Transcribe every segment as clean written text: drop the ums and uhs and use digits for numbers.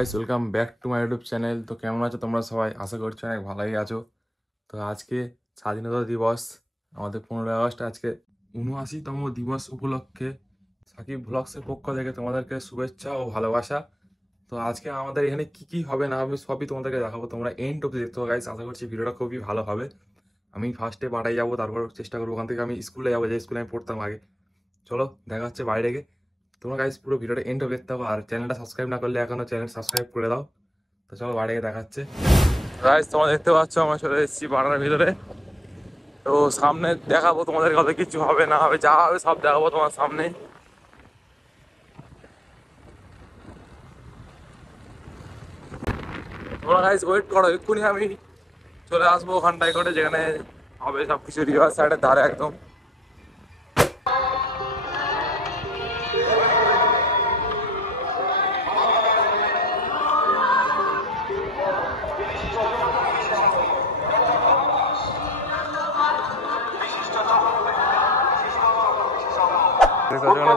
Guys, welcome back to my YouTube channel. তো কেমন আছো তোমরা সবাই? আশা করছি অনেক ভালোই আছো। তো আজকে স্বাধীনতা দিবস, আমাদের 15ই আগস্ট। আজকে 79তম দিবস উপলক্ষে সাকিব ব্লগসের পক্ষ থেকে তোমাদেরকে শুভেচ্ছা ও ভালোবাসা। তো আজকে আমাদের এখানে কি কি হবে না হবে সবই তোমাদেরকে দেখাবো, তোমরা এন্ড অব্দি দেখতে হবে গাইস। আশা করছি ভিডিওটা খুবই ভালো হবে। আমি ফার্স্টে বাড়াই যাবো, তারপর চেষ্টা করবো ওখান থেকে আমি স্কুলে যাবো, যে স্কুলে আমি পড়তাম আগে। চলো দেখা হচ্ছে বাইরে গিয়ে। তোমরা গাইস পুরো ভিডিওটা এন্ড অব্দি দেখতে হবে, আর চ্যানেলটা সাবস্ক্রাইব না করলে এখনো চ্যানেল সাবস্ক্রাইব করে দাও। তো চলো বাইরে গিয়ে দেখাচ্ছে। গাইস তোমরা দেখতে পাচ্ছ আমরা চলে এসেছি বাড়ার ভিতরে। তো সামনে দেখাবো তোমাদের, কত কিছু হবে না হবে, যা হবে সব দেখাবো তোমার সামনে। তোমরা গাইস ওয়েট করো, এক্ষুনি আমি চলে আসবো ওখানটায় করে, যেখানে হবে সব কিছু রিভার সাইডের ধারে একদম।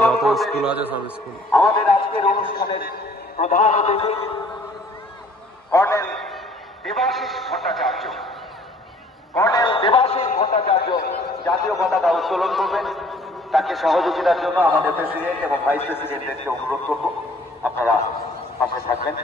যত স্কুল আছে সব স্কুল। আমাদের আজকের অনুষ্ঠানের প্রধান অতিথি কর্নেল দেবাশিস ভট্টাচার্য। কর্নেল দেবাশিস ভট্টাচার্য জাতীয় পতাকা উত্তোলন করবেন। তাকে সহযোগিতার জন্য আমাদের প্রেসিডেন্ট এবং ভাইস প্রেসিডেন্টদেরকে অনুরোধ করব, আপনারা পাশে থাকবেন।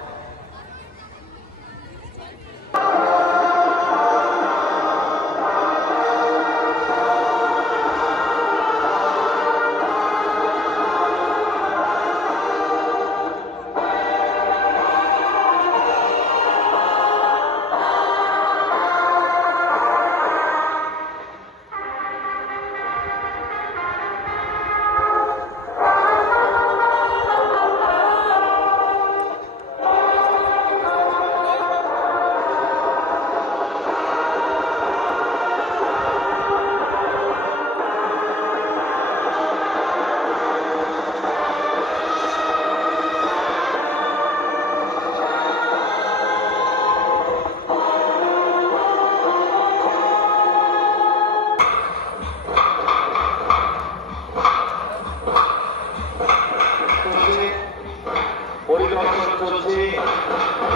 পরিদর্শন চলছে,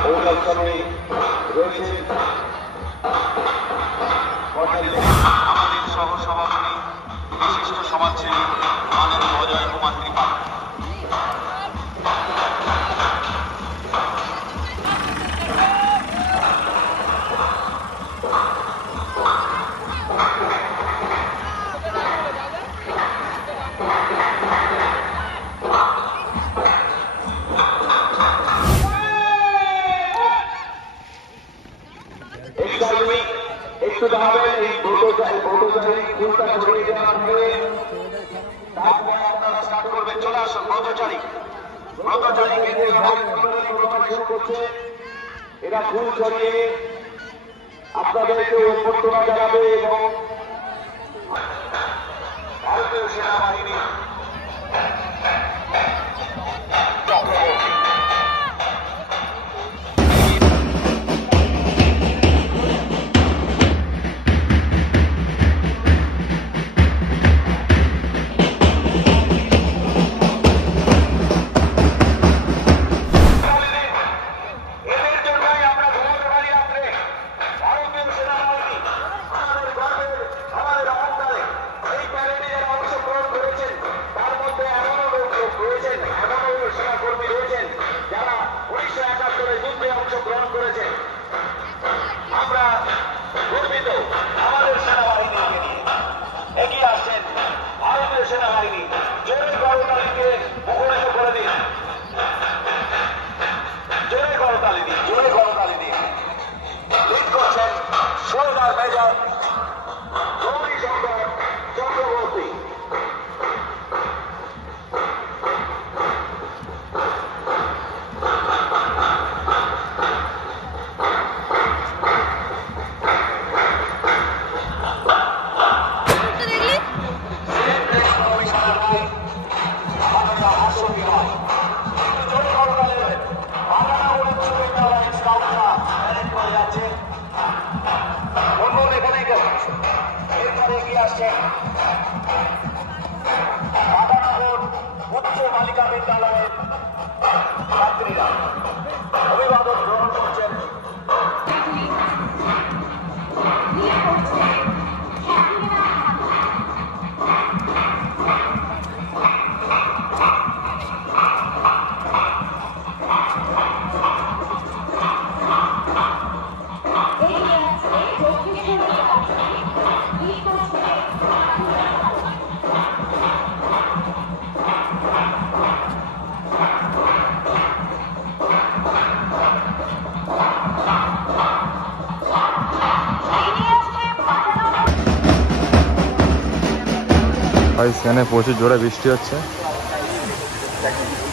পরিদর্শনে রয়েছেন আমাদের সহসভাপতি বিশিষ্ট সমাজসেবী মাননীয় অজয় কুমার ত্রিপাঠী। একটু দাঁড়াবেন, এই ফটোচারী ফুলটা ছড়িয়ে দেওয়া হবে, তারপরে আপনারা স্টার্ট করবেন। চলে আসুন ব্রতচারী প্রথমে শুরু করছে। এরা ফুল ছড়িয়ে আপনাদেরকে অভ্যর্থনা জানাবে এবং ভারতীয় সেনাবাহিনী উচ্চ বালিকা বিদ্যালয়ের ছাত্রীরা অভিবাদন গ্রহণ করছেন। ভাই সেখানে প্রচুর জোরে বৃষ্টি হচ্ছে,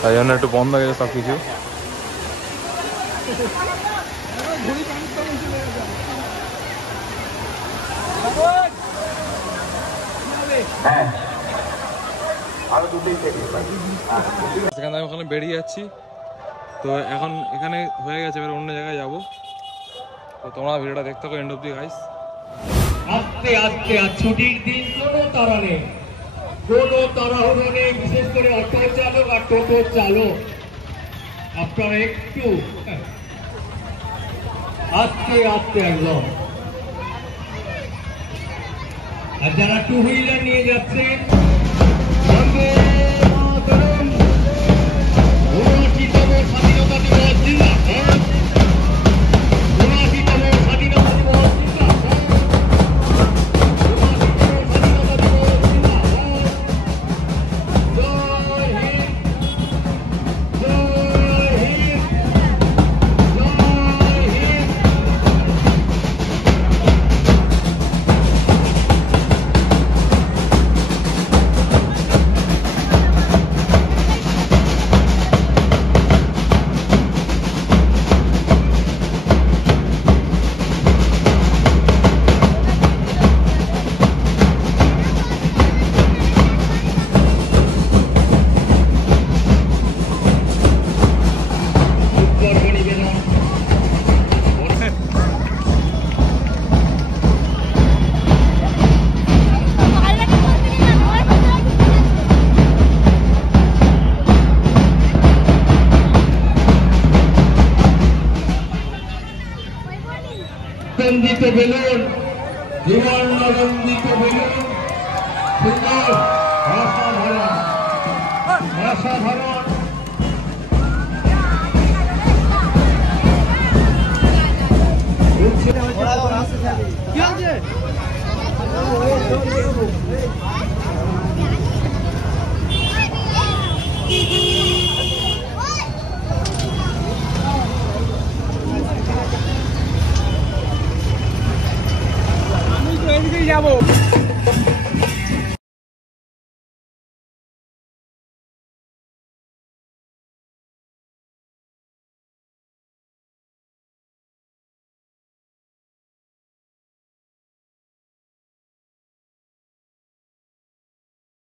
তাই জন্য একটু বন্ধ হয়ে গেছে সব কিছু। সেখানে আমি ওখানে বেরিয়ে যাচ্ছি, তো এখন এখানে হয়ে গেছে, এবার অন্য জায়গায় যাবো। তো তোমরা ভিডিওটা দেখতে থাকো এন্ড অব্দি গাইস। আস্তে আস্তে আর ছুটির দিন কোনো তাড়া নেই, কোনো তাড়াহুড়ো নেই, বিশেষ করে অটো চালক আর টোটো চালক আপনারা একটু আস্তে আস্তে একদম। আর যারা টু হুইলার নিয়ে যাচ্ছেন বন্দে মাতরম, ৭৯তম স্বাধীনতা দিবস জিন্দাবাদ, ৭৯তম স্বাধীনতা দিবস জিন্দাবাদ। নন্দিত বেলুন, জীবন নন্দিত বেলুন, সুন্দর অসাধারণ অসাধারণ। কি আছে?